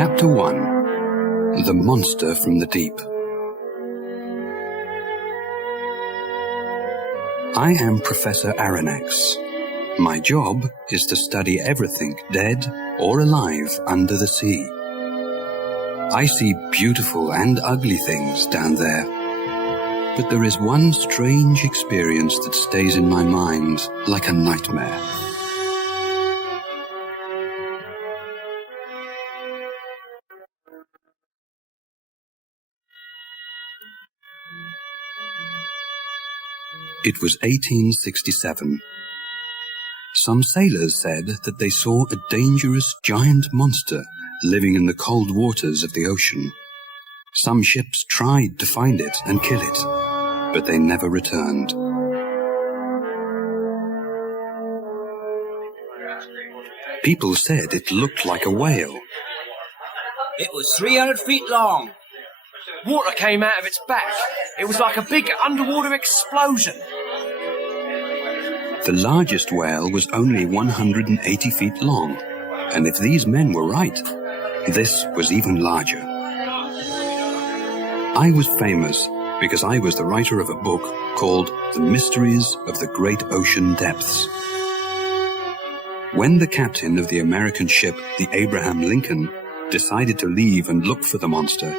Chapter 1. The Monster from the Deep. I am Professor Aronnax. My job is to study everything dead or alive under the sea. I see beautiful and ugly things down there. But there is one strange experience that stays in my mind like a nightmare. It was 1867. Some sailors said that they saw a dangerous giant monster living in the cold waters of the ocean. Some ships tried to find it and kill it, but they never returned. People said it looked like a whale. It was 300 feet long. Water came out of its back. It was like a big underwater explosion. The largest whale was only 180 feet long, and if these men were right, this was even larger. I was famous because I was the writer of a book called The Mysteries of the Great Ocean Depths. When the captain of the American ship, the Abraham Lincoln, decided to leave and look for the monster,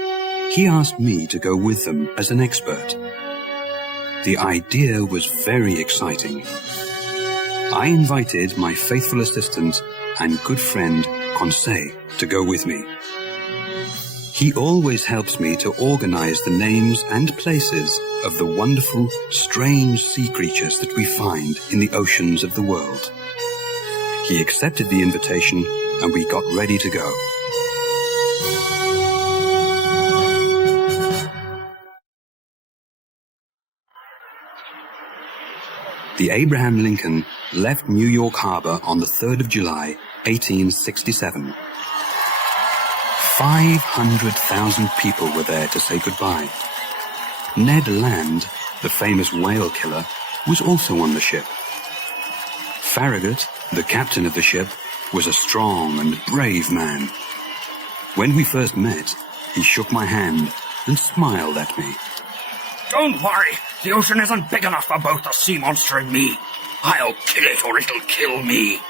he asked me to go with them as an expert. The idea was very exciting. I invited my faithful assistant and good friend, Conseil, to go with me. He always helps me to organize the names and places of the wonderful, strange sea creatures that we find in the oceans of the world. He accepted the invitation and we got ready to go. The Abraham Lincoln left New York Harbor on the 3rd of July, 1867. 500,000 people were there to say goodbye. Ned Land, the famous whale killer, was also on the ship. Farragut, the captain of the ship, was a strong and brave man. When we first met, he shook my hand and smiled at me. Don't worry, the ocean isn't big enough for both the sea monster and me. I'll kill it or it'll kill me.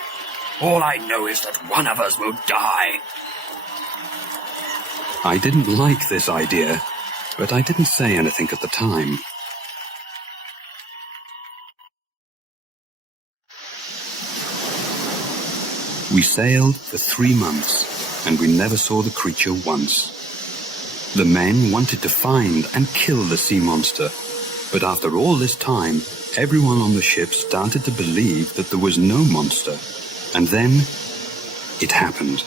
All I know is that one of us will die. I didn't like this idea, but I didn't say anything at the time. We sailed for 3 months, and we never saw the creature once. The men wanted to find and kill the sea monster, but after all this time, everyone on the ship started to believe that there was no monster. And then, it happened.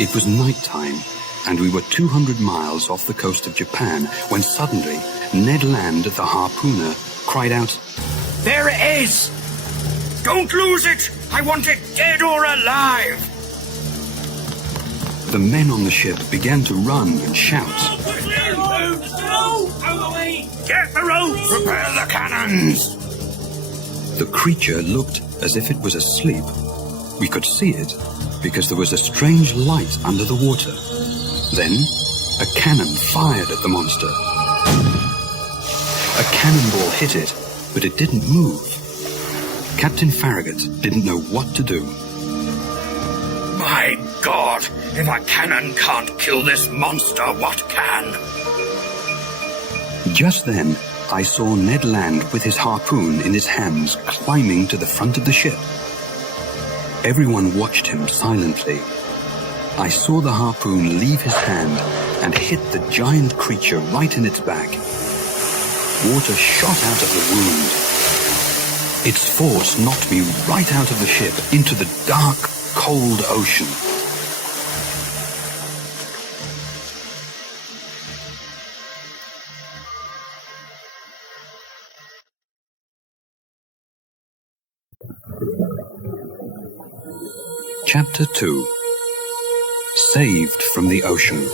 It was night time, and we were 200 miles off the coast of Japan, when suddenly, Ned Land, the harpooner, cried out, There it is! Don't lose it! I want it dead or alive! The men on the ship began to run and shout. Get the rope! Prepare the cannons! The creature looked as if it was asleep. We could see it because there was a strange light under the water. Then, a cannon fired at the monster. A cannonball hit it, but it didn't move. Captain Farragut didn't know what to do. My God! If a cannon can't kill this monster, what can? Just then, I saw Ned Land with his harpoon in his hands climbing to the front of the ship. Everyone watched him silently. I saw the harpoon leave his hand and hit the giant creature right in its back. Water shot out of the wound. Its force knocked me right out of the ship into the dark, cold ocean. Chapter 2. Saved from the Ocean.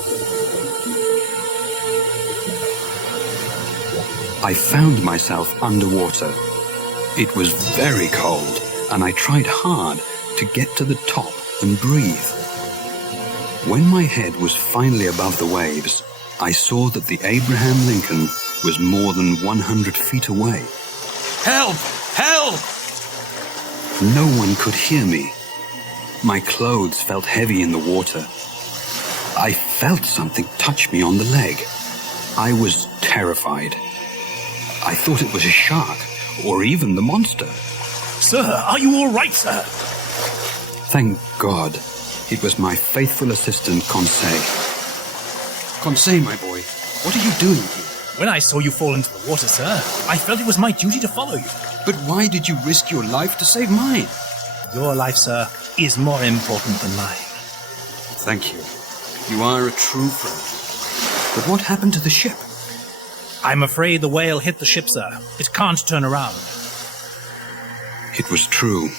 I found myself underwater. It was very cold, and I tried hard to get to the top and breathe. When my head was finally above the waves, I saw that the Abraham Lincoln was more than 100 feet away. Help! Help! No one could hear me. My clothes felt heavy in the water. I felt something touch me on the leg. I was terrified. I thought it was a shark, or even the monster. Sir, are you all right, sir? Thank God. It was my faithful assistant, Conseil. Conseil, my boy, what are you doing here? When I saw you fall into the water, sir, I felt it was my duty to follow you. But why did you risk your life to save mine? Your life, sir, is more important than mine. Thank you. You are a true friend. But what happened to the ship? I'm afraid the whale hit the ship, sir. It can't turn around. It was true.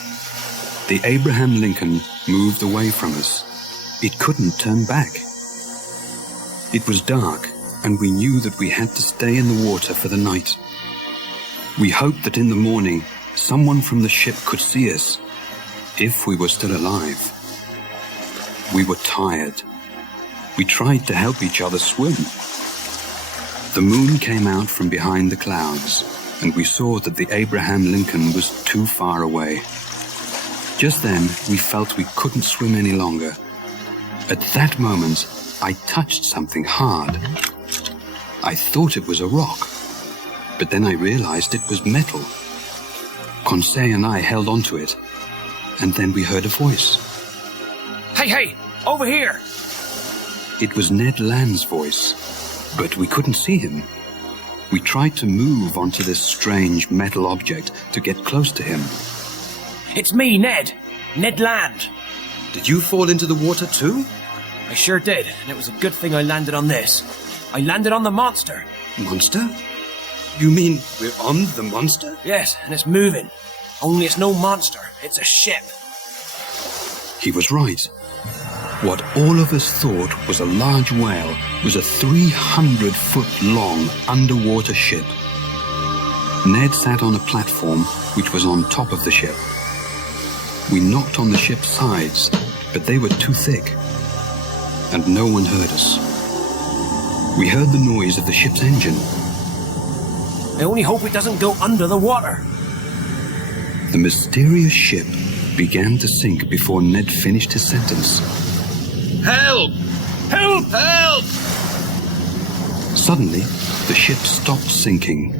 The Abraham Lincoln moved away from us. It couldn't turn back. It was dark, and we knew that we had to stay in the water for the night. We hoped that in the morning, someone from the ship could see us, if we were still alive. We were tired. We tried to help each other swim. The moon came out from behind the clouds, and we saw that the Abraham Lincoln was too far away. Just then, we felt we couldn't swim any longer. At that moment, I touched something hard. I thought it was a rock, but then I realized it was metal. Conseil and I held onto it, and then we heard a voice. Hey, over here! It was Ned Land's voice, but we couldn't see him. We tried to move onto this strange metal object to get close to him. It's me, Ned. Ned Land. Did you fall into the water too? I sure did, and it was a good thing I landed on this. I landed on the monster. Monster? You mean we're on the monster? Yes, and it's moving. Only it's no monster, it's a ship. He was right. What all of us thought was a large whale was a 300-foot-long underwater ship. Ned sat on a platform which was on top of the ship. We knocked on the ship's sides, but they were too thick, and no one heard us. We heard the noise of the ship's engine. I only hope it doesn't go under the water. The mysterious ship began to sink before Ned finished his sentence. Help! Help! Help! Suddenly, the ship stopped sinking.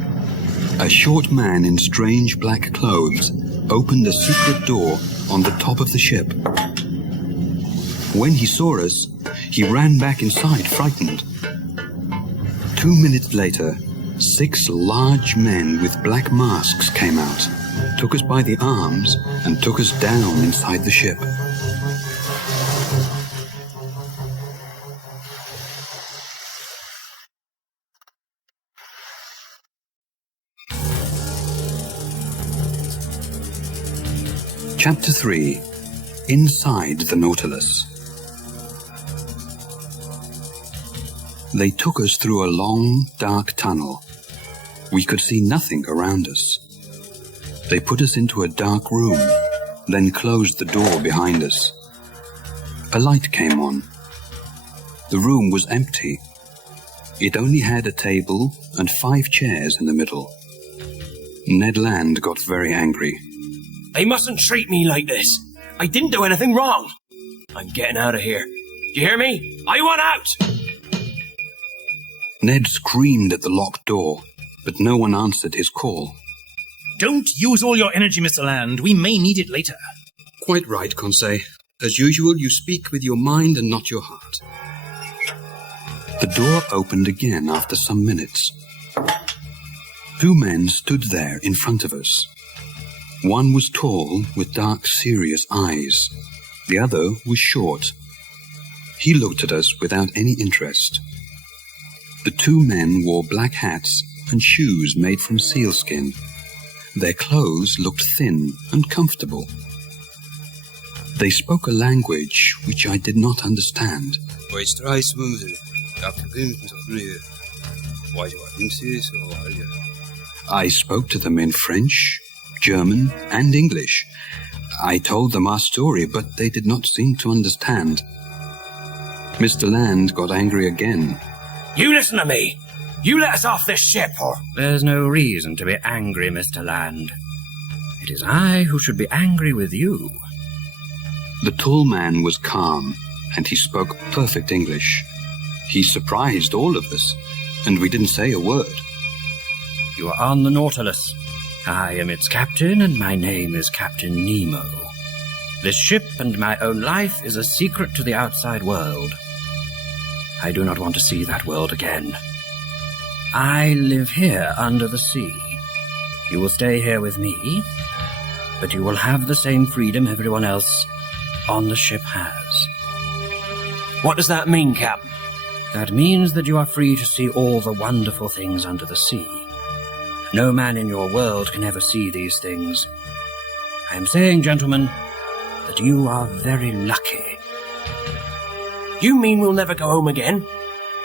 A short man in strange black clothes opened a secret door on the top of the ship. When he saw us, he ran back inside, frightened. 2 minutes later, 6 large men with black masks came out, took us by the arms, and took us down inside the ship. Chapter 3. Inside the Nautilus. They took us through a long, dark tunnel. We could see nothing around us. They put us into a dark room, then closed the door behind us. A light came on. The room was empty. It only had a table and 5 chairs in the middle. Ned Land got very angry. They mustn't treat me like this. I didn't do anything wrong. I'm getting out of here. Do you hear me? I want out! Ned screamed at the locked door, but no one answered his call. Don't use all your energy, Mr. Land. We may need it later. Quite right, Conseil. As usual, you speak with your mind and not your heart. The door opened again after some minutes. 2 men stood there in front of us. One was tall, with dark, serious eyes. The other was short. He looked at us without any interest. The 2 men wore black hats and shoes made from sealskin. Their clothes looked thin and comfortable. They spoke a language which I did not understand. I spoke to them in French, German, and English. I told them our story, but they did not seem to understand. Mr. Land got angry again. You listen to me. You let us off this ship, or... There's no reason to be angry, Mr. Land. It is I who should be angry with you. The tall man was calm, and he spoke perfect English. He surprised all of us, and we didn't say a word. You are on the Nautilus. I am its captain, and my name is Captain Nemo. This ship and my own life is a secret to the outside world. I do not want to see that world again. I live here under the sea. You will stay here with me, but you will have the same freedom everyone else on the ship has. What does that mean, Captain? That means that you are free to see all the wonderful things under the sea. No man in your world can ever see these things. I am saying, gentlemen, that you are very lucky. You mean we'll never go home again?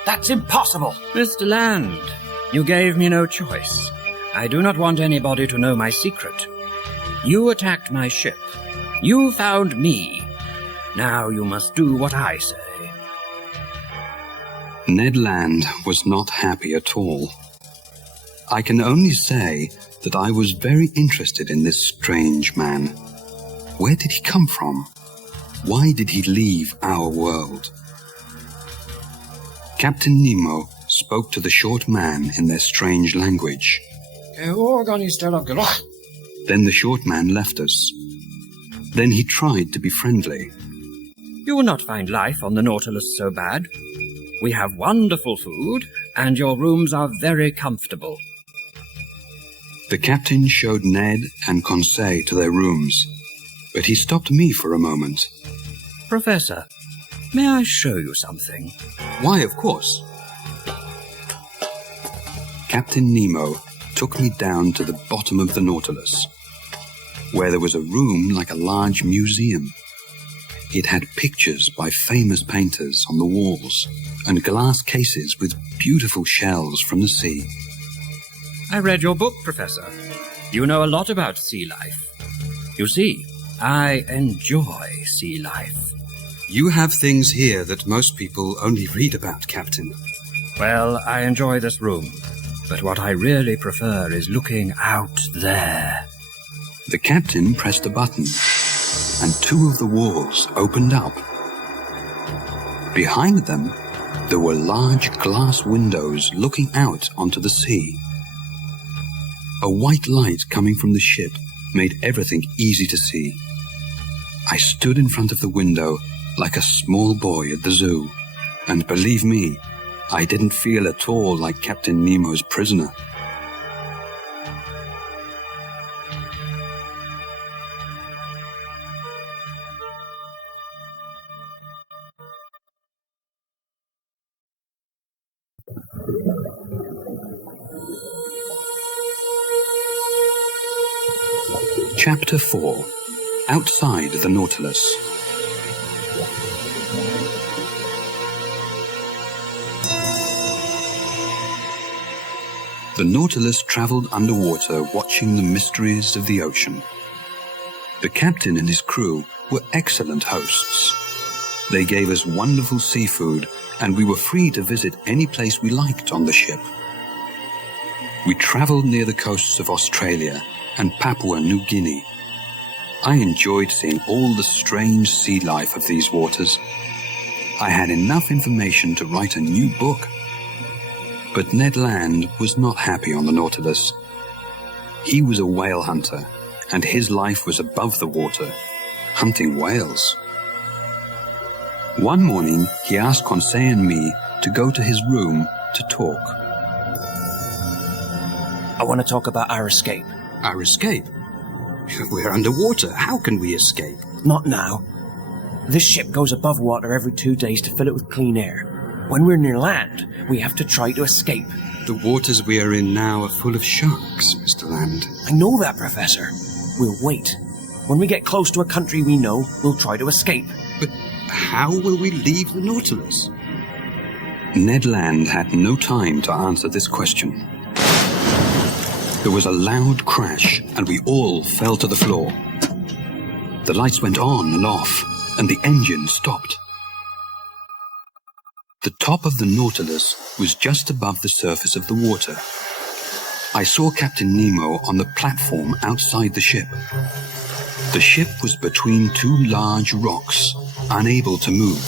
That's impossible. Mr. Land, you gave me no choice. I do not want anybody to know my secret. You attacked my ship. You found me. Now you must do what I say. Ned Land was not happy at all. I can only say that I was very interested in this strange man. Where did he come from? Why did he leave our world? Captain Nemo spoke to the short man in their strange language. Then the short man left us. Then he tried to be friendly. You will not find life on the Nautilus so bad. We have wonderful food, and your rooms are very comfortable. The captain showed Ned and Conseil to their rooms, but he stopped me for a moment. Professor, may I show you something? Why, of course. Captain Nemo took me down to the bottom of the Nautilus, where there was a room like a large museum. It had pictures by famous painters on the walls and glass cases with beautiful shells from the sea. I read your book, Professor. You know a lot about sea life. You see, I enjoy sea life. You have things here that most people only read about, Captain. Well, I enjoy this room, but what I really prefer is looking out there. The captain pressed a button, and two of the walls opened up. Behind them, there were large glass windows looking out onto the sea. A white light coming from the ship made everything easy to see. I stood in front of the window like a small boy at the zoo, and believe me, I didn't feel at all like Captain Nemo's prisoner. Chapter 4. Outside the Nautilus. The Nautilus traveled underwater, watching the mysteries of the ocean. The captain and his crew were excellent hosts. They gave us wonderful seafood, and we were free to visit any place we liked on the ship. We traveled near the coasts of Australia and Papua New Guinea. I enjoyed seeing all the strange sea life of these waters. I had enough information to write a new book. But Ned Land was not happy on the Nautilus. He was a whale hunter, and his life was above the water, hunting whales. One morning, he asked Conseil and me to go to his room to talk. I want to talk about our escape. Our escape? We're underwater. How can we escape? Not now. This ship goes above water every 2 days to fill it with clean air. When we're near land, we have to try to escape. The waters we are in now are full of sharks, Mr. Land. I know that, Professor. We'll wait. When we get close to a country we know, we'll try to escape. But how will we leave the Nautilus? Ned Land had no time to answer this question. There was a loud crash, and we all fell to the floor. The lights went on and off, and the engine stopped. The top of the Nautilus was just above the surface of the water. I saw Captain Nemo on the platform outside the ship. The ship was between two large rocks, unable to move.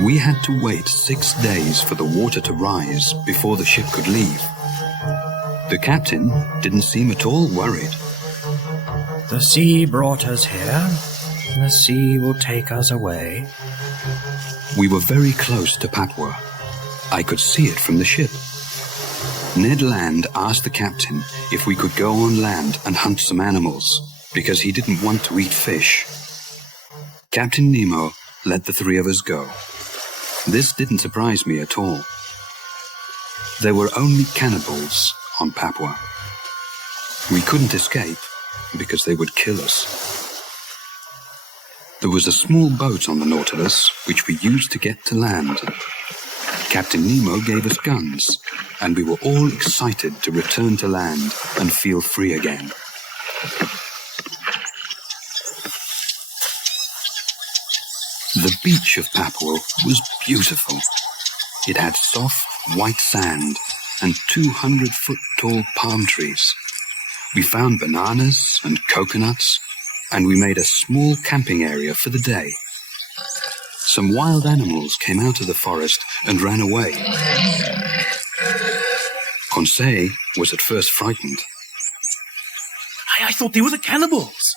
We had to wait 6 days for the water to rise before the ship could leave. The captain didn't seem at all worried. The sea brought us here. The sea will take us away. We were very close to Papua. I could see it from the ship. Ned Land asked the captain if we could go on land and hunt some animals, because he didn't want to eat fish. Captain Nemo let the three of us go. This didn't surprise me at all. There were only cannibals on Papua. We couldn't escape because they would kill us. There was a small boat on the Nautilus which we used to get to land. Captain Nemo gave us guns, and we were all excited to return to land and feel free again. The beach of Papua was beautiful. It had soft, white sand and 200-foot-tall palm trees. We found bananas and coconuts, and we made a small camping area for the day. Some wild animals came out of the forest and ran away. Conseil was at first frightened. I thought they were the cannibals.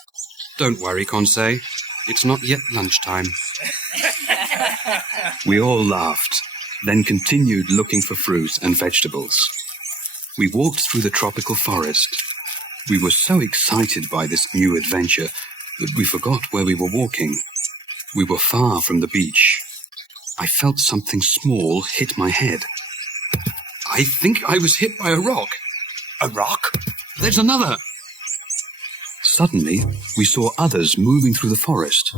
Don't worry, Conseil. It's not yet lunchtime. We all laughed, then continued looking for fruit and vegetables. We walked through the tropical forest. We were so excited by this new adventure that we forgot where we were walking. We were far from the beach. I felt something small hit my head. I think I was hit by a rock. A rock? There's another. Suddenly, we saw others moving through the forest.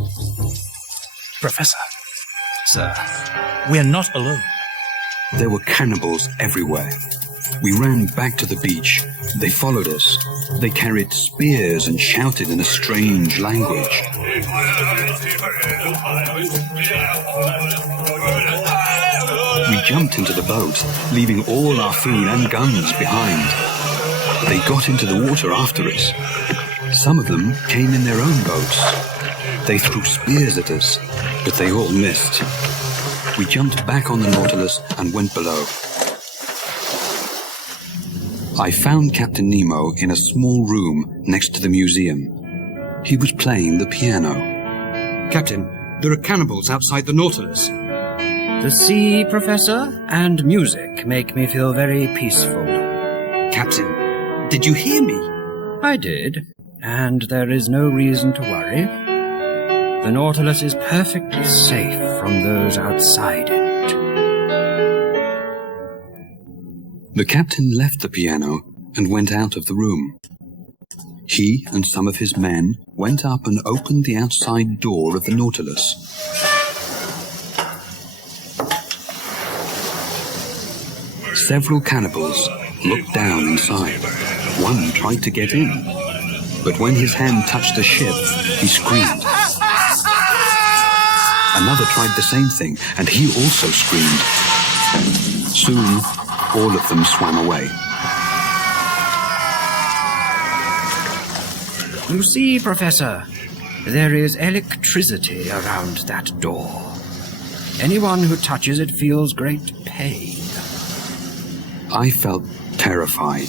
Professor, sir, we're not alone. There were cannibals everywhere. We ran back to the beach. They followed us. They carried spears and shouted in a strange language. We jumped into the boat, leaving all our food and guns behind. They got into the water after us. Some of them came in their own boats. They threw spears at us, but they all missed. We jumped back on the Nautilus and went below. I found Captain Nemo in a small room next to the museum. He was playing the piano. Captain, there are cannibals outside the Nautilus. The sea, Professor, and music make me feel very peaceful. Captain, did you hear me? I did, and there is no reason to worry. The Nautilus is perfectly safe from those outside it. The captain left the piano and went out of the room. He and some of his men went up and opened the outside door of the Nautilus. Several cannibals looked down inside. One tried to get in, but when his hand touched the ship, he screamed. Another tried the same thing, and he also screamed. Soon, all of them swam away. You see, Professor, there is electricity around that door. Anyone who touches it feels great pain. I felt terrified.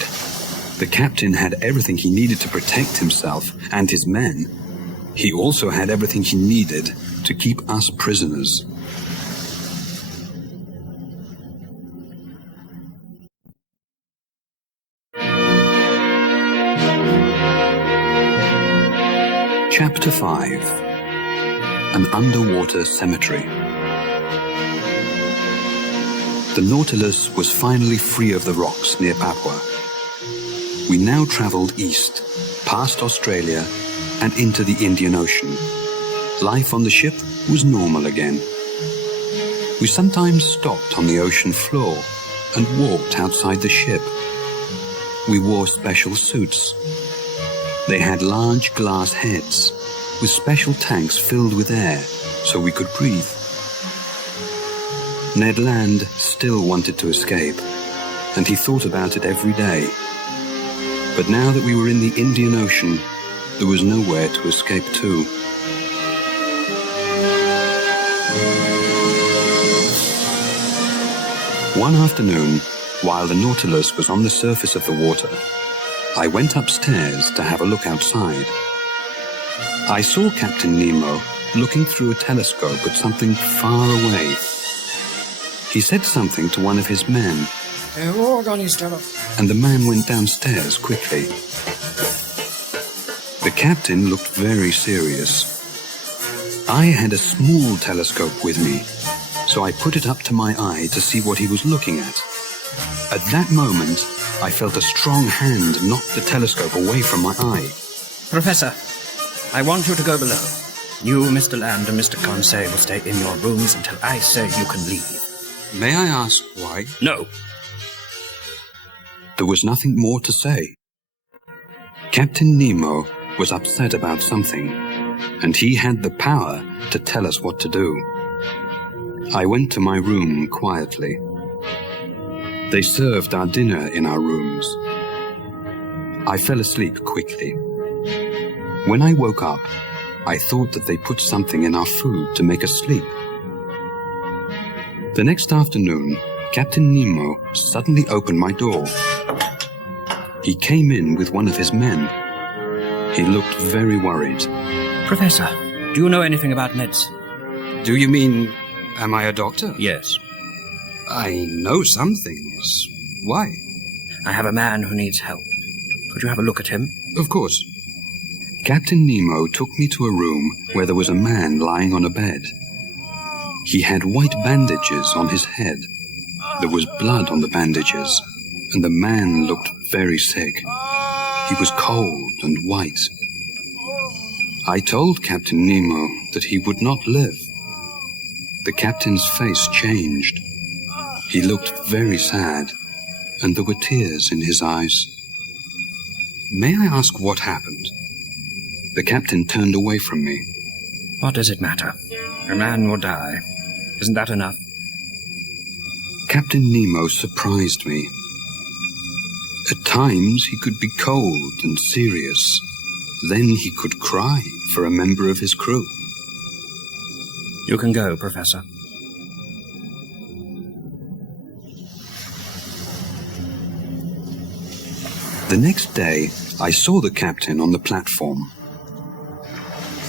The captain had everything he needed to protect himself and his men. He also had everything he needed to keep us prisoners. Chapter 5. An Underwater Cemetery. The Nautilus was finally free of the rocks near Papua. We now travelled east, past Australia, and into the Indian Ocean. Life on the ship was normal again. We sometimes stopped on the ocean floor and walked outside the ship. We wore special suits. They had large glass heads with special tanks filled with air so we could breathe. Ned Land still wanted to escape, and he thought about it every day. But now that we were in the Indian Ocean, there was nowhere to escape to. One afternoon, while the Nautilus was on the surface of the water, I went upstairs to have a look outside. I saw Captain Nemo looking through a telescope at something far away. He said something to one of his men, and the man went downstairs quickly. The captain looked very serious. I had a small telescope with me, so I put it up to my eye to see what he was looking at. At that moment, I felt a strong hand knock the telescope away from my eye. Professor, I want you to go below. You, Mr. Land, and Mr. Conseil will stay in your rooms until I say you can leave. May I ask why? No. There was nothing more to say. Captain Nemo was upset about something, and he had the power to tell us what to do. I went to my room quietly. They served our dinner in our rooms. I fell asleep quickly. When I woke up, I thought that they put something in our food to make us sleep. The next afternoon, Captain Nemo suddenly opened my door. He came in with one of his men. He looked very worried. Professor, do you know anything about medicine? Do you mean, am I a doctor? Yes. I know some things. Why? I have a man who needs help. Could you have a look at him? Of course. Captain Nemo took me to a room where there was a man lying on a bed. He had white bandages on his head. There was blood on the bandages, and the man looked very sick. He was cold and white. I told Captain Nemo that he would not live. The captain's face changed. He looked very sad, and there were tears in his eyes. May I ask what happened? The captain turned away from me. What does it matter? A man will die. Isn't that enough? Captain Nemo surprised me. At times he could be cold and serious. Then he could cry for a member of his crew. You can go, Professor. The next day, I saw the captain on the platform.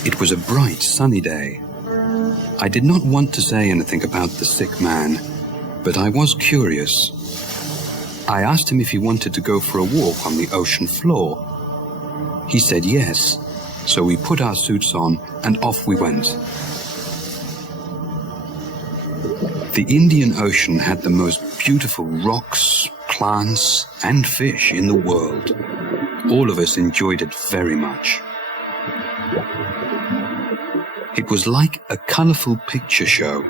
It was a bright, sunny day. I did not want to say anything about the sick man, but I was curious. I asked him if he wanted to go for a walk on the ocean floor. He said yes, so we put our suits on and off we went. The Indian Ocean had the most beautiful rocks, plants, and fish in the world. All of us enjoyed it very much. It was like a colorful picture show.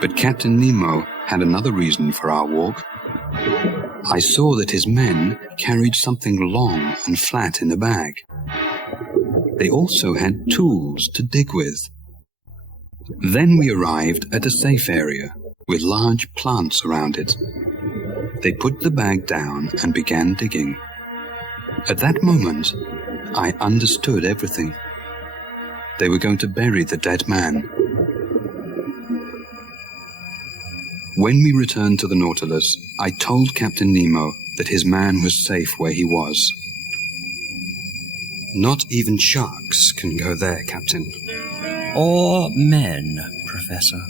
But Captain Nemo had another reason for our walk. I saw that his men carried something long and flat in a bag. They also had tools to dig with. Then we arrived at a safe area with large plants around it. They put the bag down and began digging. At that moment, I understood everything. They were going to bury the dead man. When we returned to the Nautilus, I told Captain Nemo that his man was safe where he was. Not even sharks can go there, Captain. Or men, Professor.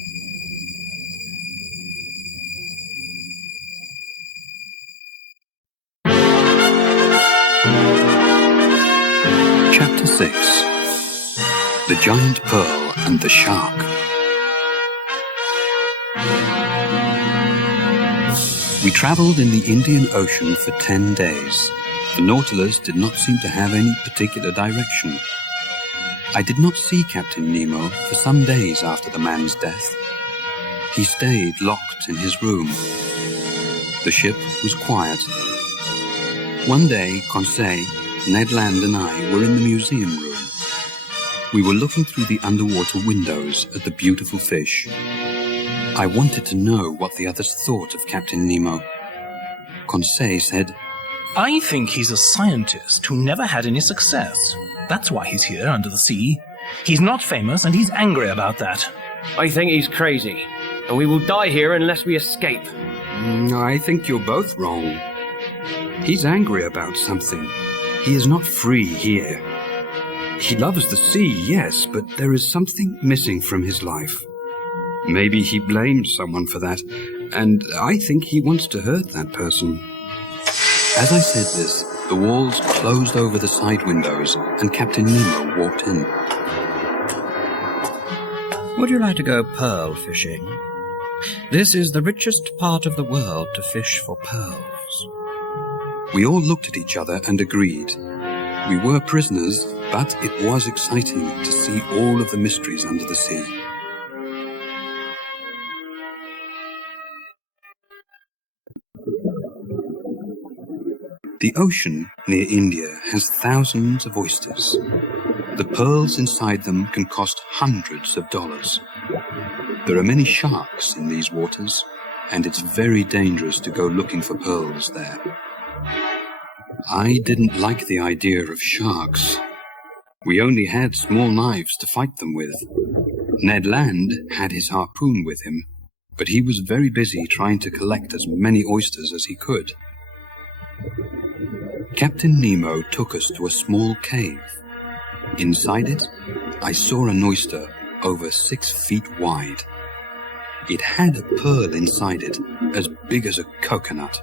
Chapter 6. The Giant Pearl and the Shark. We traveled in the Indian Ocean for 10 days. The Nautilus did not seem to have any particular direction. I did not see Captain Nemo for some days after the man's death. He stayed locked in his room. The ship was quiet. One day, Conseil, Ned Land and I were in the museum room. We were looking through the underwater windows at the beautiful fish. I wanted to know what the others thought of Captain Nemo. Conseil said, I think he's a scientist who never had any success. That's why he's here under the sea. He's not famous and he's angry about that. I think he's crazy, and we will die here unless we escape. I think you're both wrong. He's angry about something. He is not free here. He loves the sea, yes, but there is something missing from his life. Maybe he blames someone for that, and I think he wants to hurt that person. As I said this, the walls closed over the side windows, and Captain Nemo walked in. Would you like to go pearl fishing? This is the richest part of the world to fish for pearls. We all looked at each other and agreed. We were prisoners, but it was exciting to see all of the mysteries under the sea. The ocean near India has thousands of oysters. The pearls inside them can cost hundreds of dollars. There are many sharks in these waters, and it's very dangerous to go looking for pearls there. I didn't like the idea of sharks. We only had small knives to fight them with. Ned Land had his harpoon with him, but he was very busy trying to collect as many oysters as he could. Captain Nemo took us to a small cave. Inside it, I saw an oyster over 6 feet wide. It had a pearl inside it, as big as a coconut.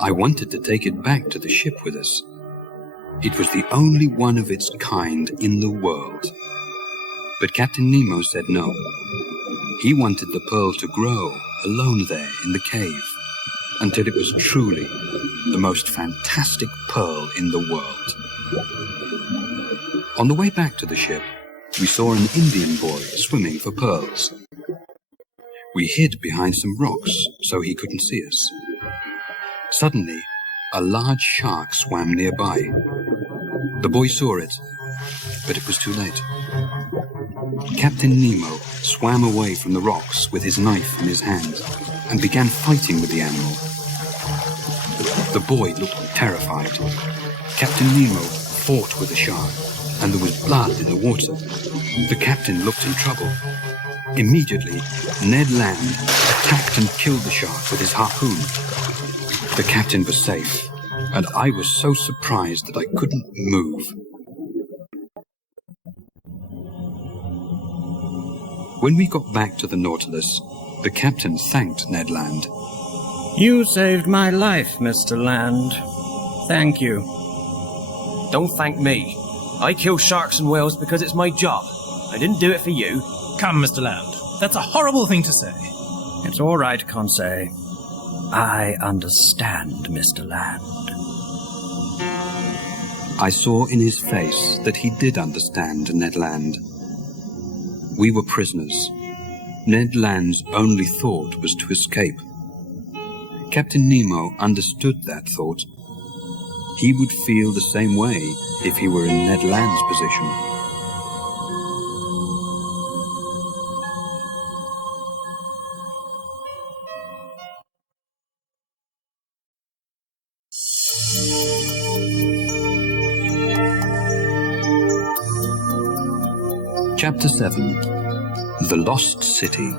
I wanted to take it back to the ship with us. It was the only one of its kind in the world. But Captain Nemo said no. He wanted the pearl to grow alone there in the cave, until it was truly the most fantastic pearl in the world. On the way back to the ship, we saw an Indian boy swimming for pearls. We hid behind some rocks so he couldn't see us. Suddenly, a large shark swam nearby. The boy saw it, but it was too late. Captain Nemo swam away from the rocks with his knife in his hand and began fighting with the animal. The boy looked terrified. Captain Nemo fought with the shark, and there was blood in the water. The captain looked in trouble. Immediately, Ned Land attacked and killed the shark with his harpoon. The captain was safe, and I was so surprised that I couldn't move. When we got back to the Nautilus, the captain thanked Ned Land. You saved my life, Mr. Land. Thank you. Don't thank me. I kill sharks and whales because it's my job. I didn't do it for you. Come, Mr. Land. That's a horrible thing to say. It's all right, Conseil. I understand, Mr. Land. I saw in his face that he did understand Ned Land. We were prisoners. Ned Land's only thought was to escape. Captain Nemo understood that thought. He would feel the same way if he were in Ned Land's position. Chapter 7. The Lost City.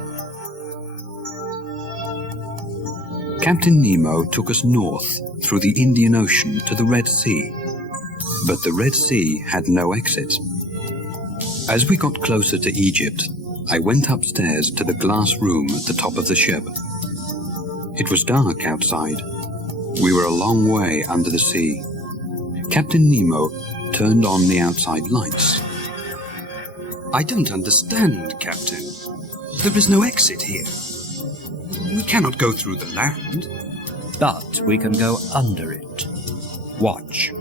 Captain Nemo took us north through the Indian Ocean to the Red Sea, but the Red Sea had no exit. As we got closer to Egypt, I went upstairs to the glass room at the top of the ship. It was dark outside. We were a long way under the sea. Captain Nemo turned on the outside lights. I don't understand, Captain. There is no exit here. We cannot go through the land. But we can go under it. Watch.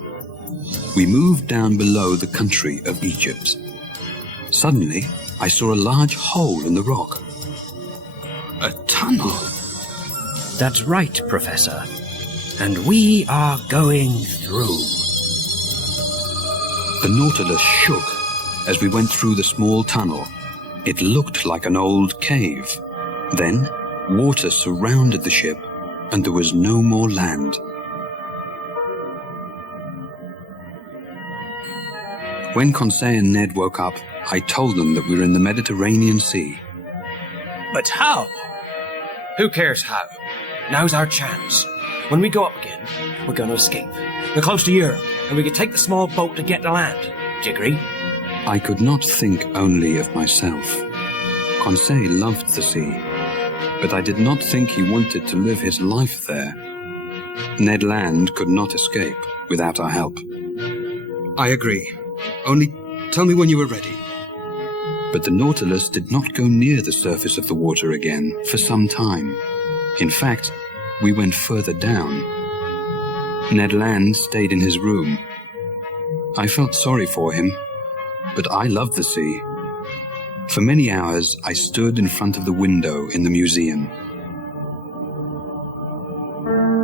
We moved down below the country of Egypt. Suddenly, I saw a large hole in the rock. A tunnel. That's right, Professor. And we are going through. The Nautilus shook as we went through the small tunnel. It looked like an old cave. Then, water surrounded the ship, and there was no more land. When Conseil and Ned woke up, I told them that we were in the Mediterranean Sea. But how? Who cares how? Now's our chance. When we go up again, we're going to escape. We're close to Europe, and we can take the small boat to get to land. Do you agree? I could not think only of myself. Conseil loved the sea, but I did not think he wanted to live his life there. Ned Land could not escape without our help. I agree. Only tell me when you were ready. But the Nautilus did not go near the surface of the water again for some time. In fact, we went further down. Ned Land stayed in his room. I felt sorry for him, but I loved the sea. For many hours, I stood in front of the window in the museum.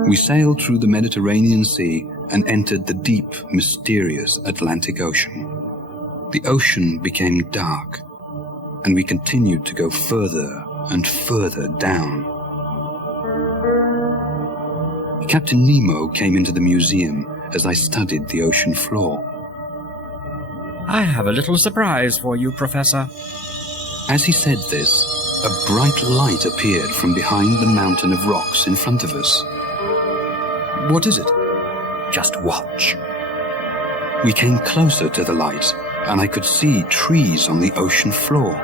We sailed through the Mediterranean Sea and entered the deep, mysterious Atlantic Ocean. The ocean became dark, and we continued to go further and further down. Captain Nemo came into the museum as I studied the ocean floor. I have a little surprise for you, Professor. As he said this, a bright light appeared from behind the mountain of rocks in front of us. What is it? Just watch. We came closer to the light, and I could see trees on the ocean floor.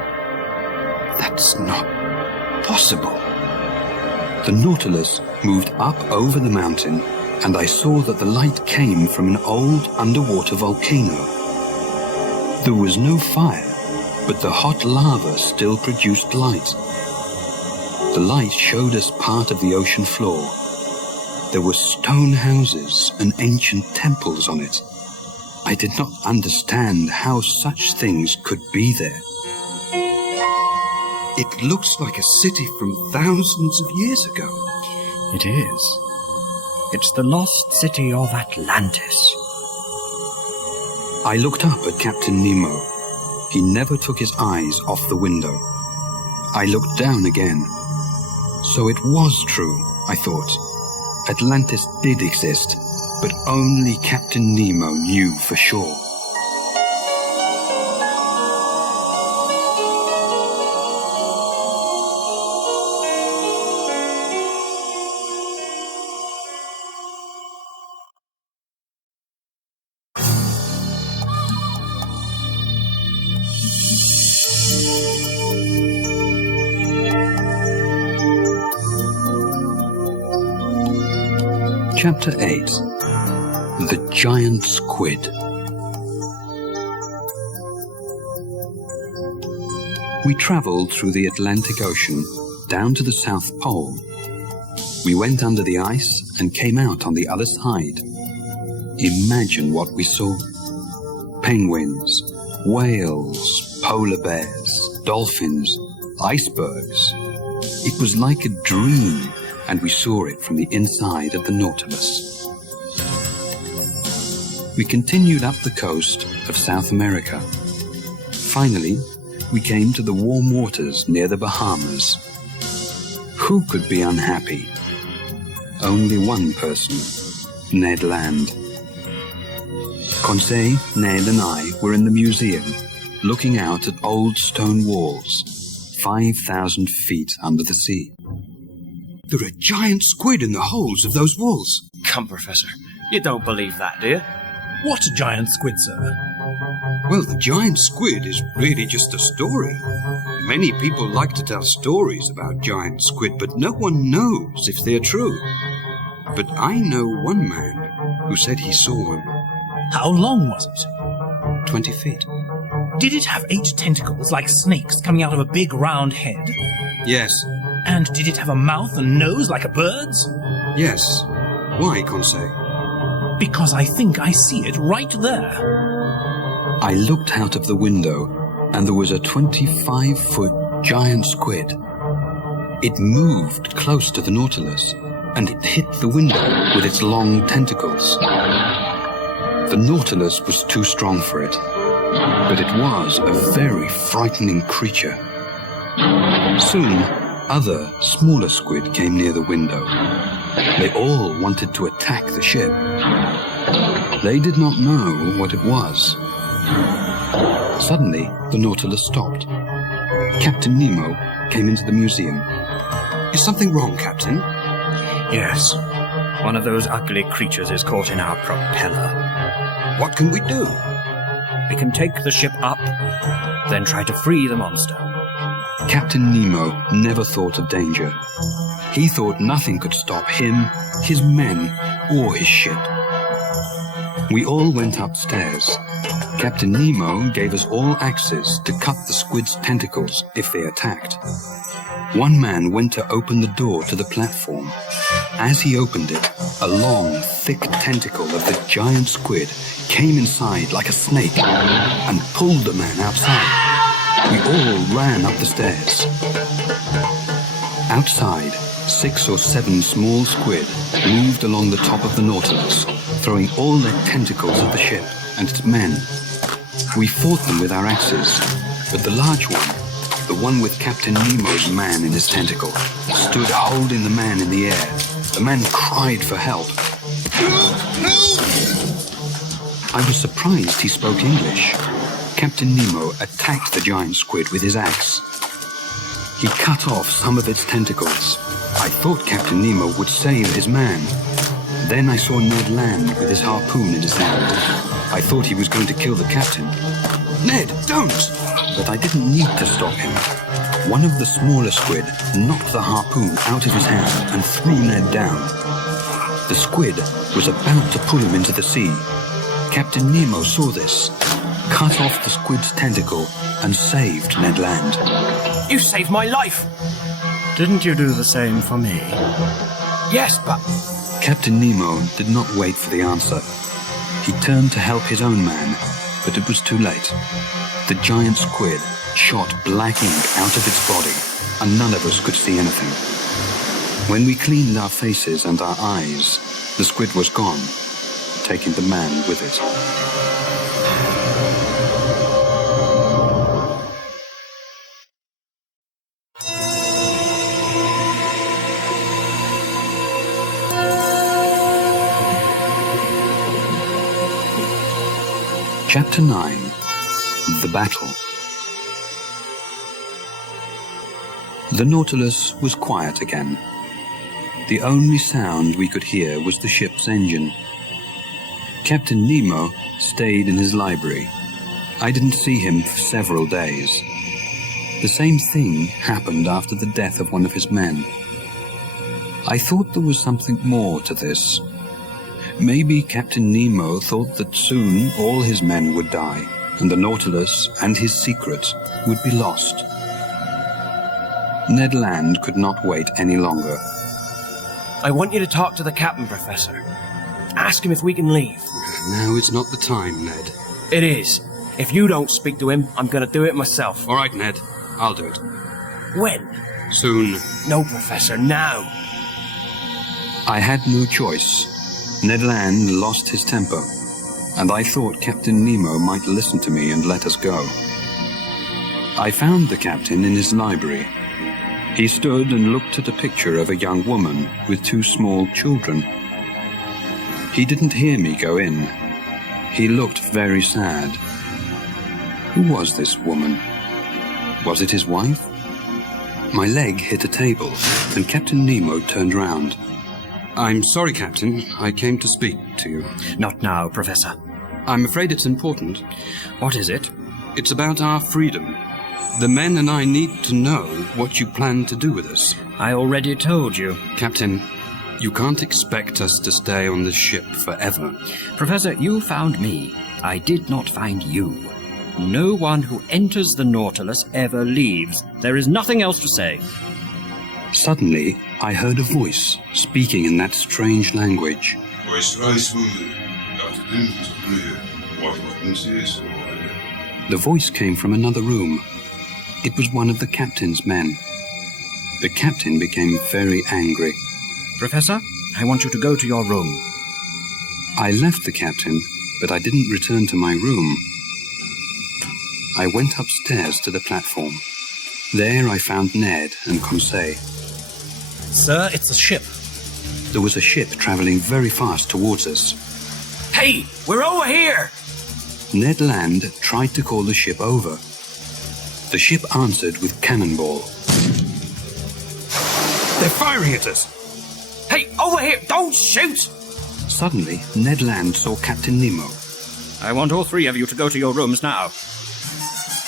That's not possible. The Nautilus moved up over the mountain, and I saw that the light came from an old underwater volcano. There was no fire, but the hot lava still produced light. The light showed us part of the ocean floor. There were stone houses and ancient temples on it. I did not understand how such things could be there. It looks like a city from thousands of years ago. It is. It's the lost city of Atlantis. I looked up at Captain Nemo. He never took his eyes off the window. I looked down again. So it was true, I thought. Atlantis did exist, but only Captain Nemo knew for sure. Chapter 8. The Giant Squid. We travelled through the Atlantic Ocean down to the South Pole. We went under the ice and came out on the other side. Imagine what we saw. Penguins, whales, polar bears, dolphins, icebergs. It was like a dream, and we saw it from the inside of the Nautilus. We continued up the coast of South America. Finally, we came to the warm waters near the Bahamas. Who could be unhappy? Only one person, Ned Land. Conseil, Ned and I were in the museum, looking out at old stone walls, 5,000 feet under the sea. There are giant squid in the holes of those walls. Come, Professor. You don't believe that, do you? What giant squid, sir? Well, the giant squid is really just a story. Many people like to tell stories about giant squid, but no one knows if they're true. But I know one man who said he saw one. How long was it? 20 feet. Did it have 8 tentacles like snakes coming out of a big round head? Yes. And did it have a mouth and nose like a bird's? Yes. Why, Conseil? Because I think I see it right there. I looked out of the window, and there was a 25-foot giant squid. It moved close to the Nautilus, and it hit the window with its long tentacles. The Nautilus was too strong for it, but it was a very frightening creature. Soon, Other, smaller squid came near the window. They all wanted to attack the ship. They did not know what it was. Suddenly, the Nautilus stopped. Captain Nemo came into the museum. Is something wrong, Captain? Yes. One of those ugly creatures is caught in our propeller. What can we do? We can take the ship up, then try to free the monster. Captain Nemo never thought of danger. He thought nothing could stop him, his men, or his ship. We all went upstairs. Captain Nemo gave us all axes to cut the squid's tentacles if they attacked. One man went to open the door to the platform. As he opened it, a long, thick tentacle of the giant squid came inside like a snake and pulled the man outside. We all ran up the stairs. Outside, 6 or 7 small squid moved along the top of the Nautilus, throwing all their tentacles at the ship and its men. We fought them with our axes, but the large one, the one with Captain Nemo's man in his tentacle, stood holding the man in the air. The man cried for help. I was surprised he spoke English. Captain Nemo attacked the giant squid with his axe. He cut off some of its tentacles. I thought Captain Nemo would save his man. Then I saw Ned Land with his harpoon in his hand. I thought he was going to kill the captain. Ned, don't! But I didn't need to stop him. One of the smaller squid knocked the harpoon out of his hand and threw Ned down. The squid was about to pull him into the sea. Captain Nemo saw this, cut off the squid's tentacle, and saved Ned Land. You saved my life! Didn't you do the same for me? Yes, but... Captain Nemo did not wait for the answer. He turned to help his own man, but it was too late. The giant squid shot black ink out of its body, and none of us could see anything. When we cleaned our faces and our eyes, the squid was gone, taking the man with it. Chapter 9. The Battle. The Nautilus was quiet again. The only sound we could hear was the ship's engine. Captain Nemo stayed in his library. I didn't see him for several days. The same thing happened after the death of one of his men. I thought there was something more to this. Maybe Captain Nemo thought that soon all his men would die, and the Nautilus and his secrets would be lost. Ned Land could not wait any longer. I want you to talk to the captain, Professor. Ask him if we can leave. Now is not the time, Ned. It is. If you don't speak to him, I'm going to do it myself. All right, Ned. I'll do it. When? Soon. No, Professor, now. I had no choice. Ned Land lost his temper, and I thought Captain Nemo might listen to me and let us go. I found the captain in his library. He stood and looked at a picture of a young woman with 2 small children. He didn't hear me go in. He looked very sad. Who was this woman? Was it his wife? My leg hit a table, and Captain Nemo turned round. I'm sorry, Captain. I came to speak to you. Not now, Professor. I'm afraid it's important. What is it? It's about our freedom. The men and I need to know what you plan to do with us. I already told you. Captain, you can't expect us to stay on this ship forever. Professor, you found me. I did not find you. No one who enters the Nautilus ever leaves. There is nothing else to say. Suddenly, I heard a voice speaking in that strange language. The voice came from another room. It was one of the captain's men. The captain became very angry. Professor, I want you to go to your room. I left the captain, but I didn't return to my room. I went upstairs to the platform. There I found Ned and Conseil. Sir, it's a ship. There was a ship travelling very fast towards us. Hey, we're over here! Ned Land tried to call the ship over. The ship answered with cannonball. They're firing at us! Hey, over here! Don't shoot! Suddenly, Ned Land saw Captain Nemo. I want all three of you to go to your rooms now.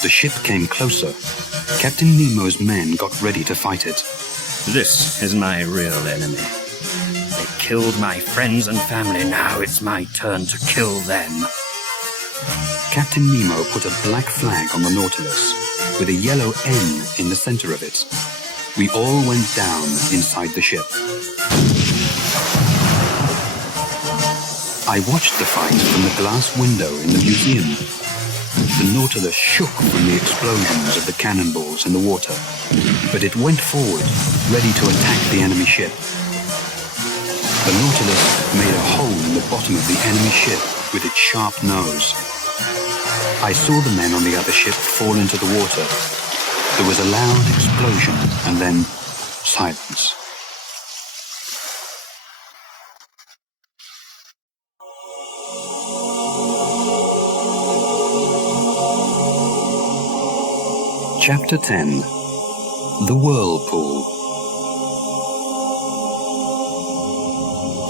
The ship came closer. Captain Nemo's men got ready to fight it. This is my real enemy. They killed my friends and family. Now it's my turn to kill them. Captain Nemo put a black flag on the Nautilus, with a yellow N in the center of it. We all went down inside the ship. I watched the fight from the glass window in the museum. The Nautilus shook from the explosions of the cannonballs in the water, but it went forward, ready to attack the enemy ship. The Nautilus made a hole in the bottom of the enemy ship with its sharp nose. I saw the men on the other ship fall into the water. There was a loud explosion and then silence. Chapter 10. The Whirlpool.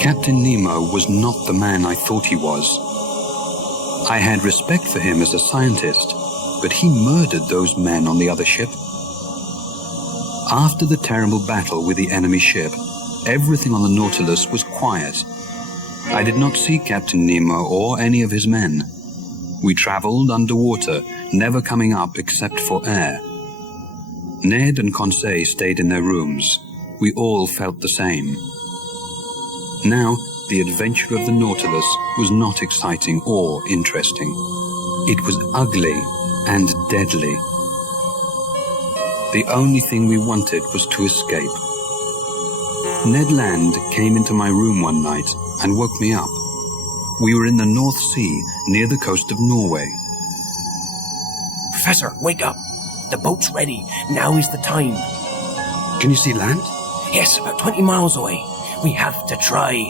Captain Nemo was not the man I thought he was. I had respect for him as a scientist, but he murdered those men on the other ship. After the terrible battle with the enemy ship, everything on the Nautilus was quiet. I did not see Captain Nemo or any of his men. We traveled underwater, never coming up except for air. Ned and Conseil stayed in their rooms. We all felt the same. Now, the adventure of the Nautilus was not exciting or interesting. It was ugly and deadly. The only thing we wanted was to escape. Ned Land came into my room one night and woke me up. We were in the North Sea, near the coast of Norway. Professor, wake up! The boat's ready. Now is the time. Can you see land? Yes, about 20 miles away. We have to try.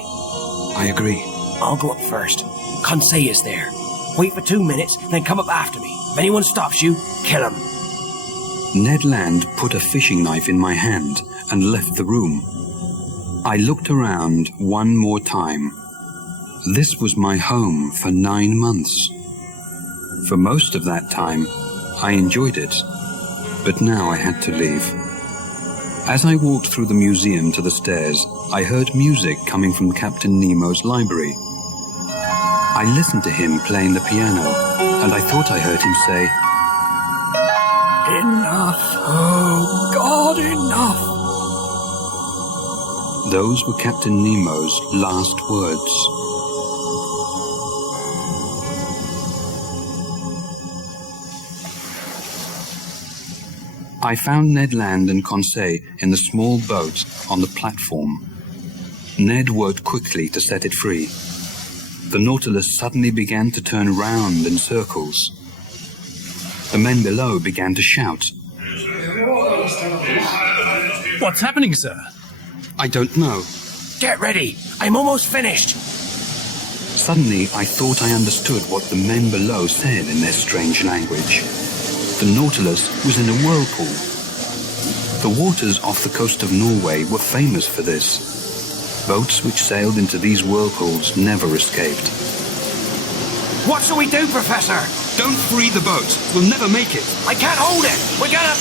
I agree. I'll go up first. Conseil is there. Wait for 2 minutes, then come up after me. If anyone stops you, kill him. Ned Land put a fishing knife in my hand and left the room. I looked around one more time. This was my home for 9 months. For most of that time, I enjoyed it, but now I had to leave. As I walked through the museum to the stairs, I heard music coming from Captain Nemo's library. I listened to him playing the piano, and I thought I heard him say, "Enough, oh God, enough." Those were Captain Nemo's last words. I found Ned Land and Conseil in the small boat on the platform. Ned worked quickly to set it free. The Nautilus suddenly began to turn round in circles. The men below began to shout. What's happening, sir? I don't know. Get ready. I'm almost finished. Suddenly, I thought I understood what the men below said in their strange language. The Nautilus was in a whirlpool. The waters off the coast of Norway were famous for this. Boats which sailed into these whirlpools never escaped. What shall we do, Professor? Don't free the boat. We'll never make it. I can't hold it. We're gonna...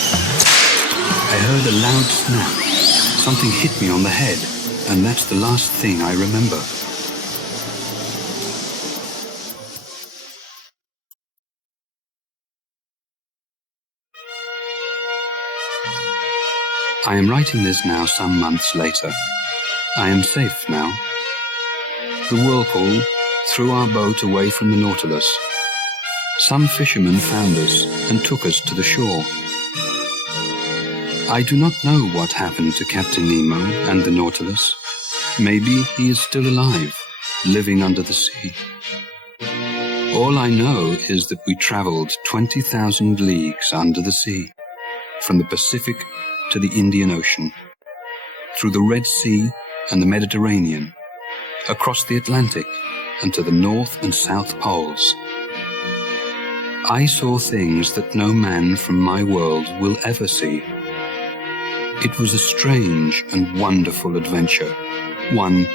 I heard a loud snap. Something hit me on the head, and that's the last thing I remember. I am writing this now some months later. I am safe now. The whirlpool threw our boat away from the Nautilus. Some fishermen found us and took us to the shore. I do not know what happened to Captain Nemo and the Nautilus. Maybe he is still alive, living under the sea. All I know is that we traveled 20,000 leagues under the sea. from the Pacific to the Indian Ocean, through the Red Sea and the Mediterranean, across the Atlantic and to the North and South Poles. I saw things that no man from my world will ever see. It was a strange and wonderful adventure, one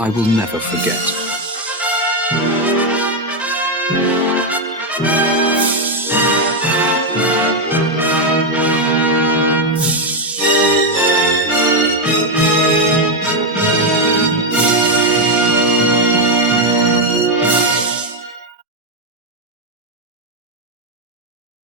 I will never forget.